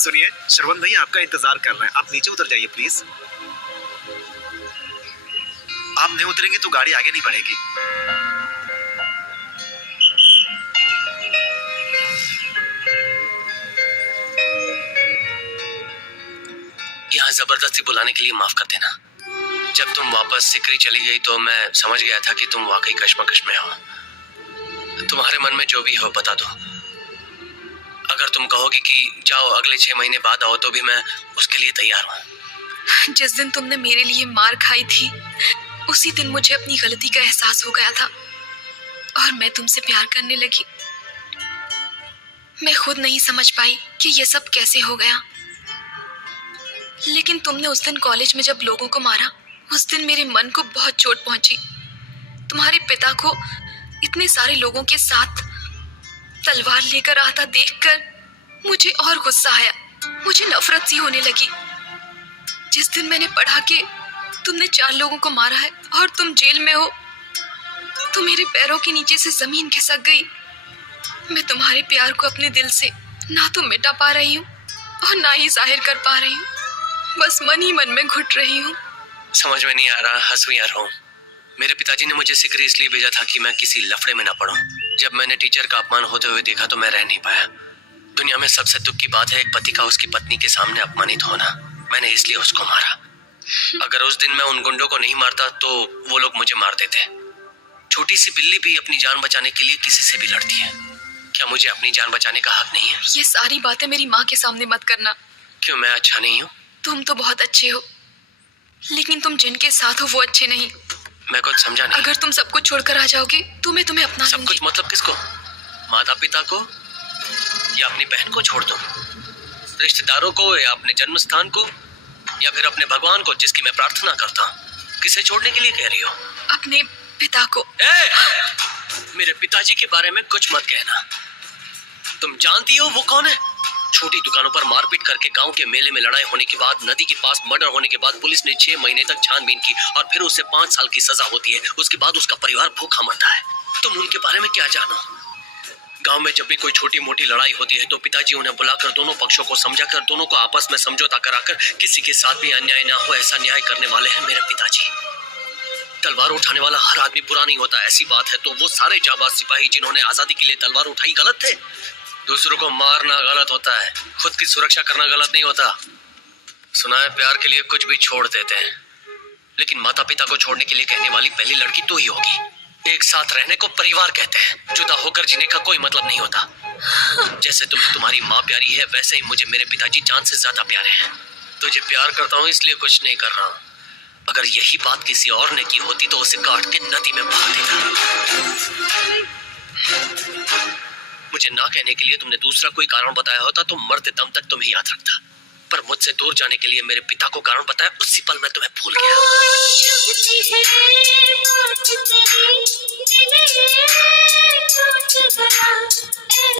सुनिए, श्रवण भैया आपका इंतजार कर रहे हैं, आप नीचे उतर जाइए प्लीज। आप नहीं उतरेंगे तो गाड़ी आगे नहीं बढ़ेगी। यहाँ जबरदस्ती बुलाने के लिए माफ कर देना। जब तुम वापस सिकरी चली गई तो मैं समझ गया था कि तुम वाकई कश्मकश में हो। तुम्हारे मन में जो भी हो बता दो। अगर तुम कहोगी कि जाओ अगले 6 महीने बाद आओ तो भी मैं उसके लिए तैयार हूँ। जिस दिन तुमने मेरे लिए मार खाई थी उसी दिन मुझे अपनी गलती का एहसास हो गया था और मैं तुमसे प्यार करने लगी। मैं खुद नहीं समझ पाई कि ये सब कैसे हो गया, लेकिन तुमने उस दिन कॉलेज में जब लोगों को मारा उस दिन मेरे मन को बहुत चोट पहुंची। तुम्हारे पिता को इतने सारे लोगों के साथ तलवार लेकर आता देखकर मुझे और गुस्सा आया, मुझे नफरत सी होने लगी। जिस दिन मैंने पढ़ा कि तुमने 4 लोगों को मारा है और तुम जेल में हो तो मेरे पैरों के नीचे से जमीन खिसक गई। मैं तुम्हारे प्यार को अपने दिल से ना तो मिटा पा रही हूँ और ना ही जाहिर कर पा रही हूँ, बस मन ही मन में घुट रही हूँ। समझ में नहीं आ रहा हंसू या रोऊं। मेरे पिताजी ने मुझे सिकरी इसलिए भेजा था कि मैं किसी लफड़े में ना पड़ूं। जब मैंने टीचर का अपमान होते हुए देखा तो मैं रह नहीं पाया। दुनिया में सबसे दुख की बात है एक पति का उसकी पत्नी के सामने अपमानित होना। मैंने इसलिए उसको मारा। अगर उस दिन मैं उन गुंडों को नहीं मारता तो वो लोग मुझे मार देते। छोटी सी बिल्ली भी अपनी जान बचाने के लिए किसी से भी लड़ती है। क्या मुझे अपनी जान बचाने का हक नहीं है? ये सारी बातें मेरी माँ के सामने मत करना। क्यों, मैं अच्छा नहीं हूँ? तुम तो बहुत अच्छे हो, लेकिन तुम जिनके साथ हो वो अच्छे नहीं। मैं कुछ समझा नहीं। अगर तुम सब कुछ छोड़कर आ जाओगे तो मैं तुम्हें अपना सब कुछ मतलब किसको? माता पिता को या अपनी बहन को छोड़ दो? रिश्तेदारों को या अपने जन्म स्थान को या फिर अपने भगवान को जिसकी मैं प्रार्थना करता हूँ? किसे छोड़ने के लिए कह रही हो? अपने पिता को। मेरे पिताजी के बारे में कुछ मत कहना। तुम जानती हो वो कौन है? छोटी दुकानों पर मारपीट करके गांव के मेले में लड़ाई होने के बाद, नदी के पास मर्डर होने के बाद पुलिस ने 6 महीने तक छानबीन की और फिर उसे 5 साल की सजा होती है। उसके बाद उसका परिवार भूखा मरता है। तुम उनके बारे में क्या जानो? गांव में जब भी कोई छोटी मोटी लड़ाई होती है तो पिताजी उन्हें बुलाकर दोनों पक्षों को समझाकर दोनों को आपस में समझौता कराकर किसी के साथ भी अन्याय ना हो ऐसा न्याय करने वाले हैं मेरे पिताजी। तलवार उठाने वाला हर आदमी बुरा नहीं होता, ऐसी बात है तो वो सारे जाबाज सिपाही जिन्होंने आजादी के लिए तलवार उठाई गलत थे? दूसरों को मारना गलत होता है, खुद की सुरक्षा करना गलत नहीं होता। सुना है प्यार के लिए कुछ भी छोड़ देते हैं, लेकिन माता पिता को छोड़ने के लिए कहने वाली पहली लड़की तो ही होगी। एक साथ रहने को परिवार कहते हैं। जुदा होकर जीने का कोई मतलब नहीं होता। जैसे तुम्हें तुम्हारी माँ प्यारी है वैसे ही मुझे मेरे पिताजी जान से ज्यादा प्यारे हैं। तुझे प्यार करता हूँ इसलिए कुछ नहीं कर रहा हूँ। अगर यही बात किसी और ने की होती तो उसे काट के नदी में बहा देता। मुझे ना कहने के लिए तुमने दूसरा कोई कारण बताया होता तो मरते दम तक तुम्हें याद रखता, पर मुझसे दूर जाने के लिए मेरे पिता को कारण बताया उसी पल मैं तुम्हें भूल गया।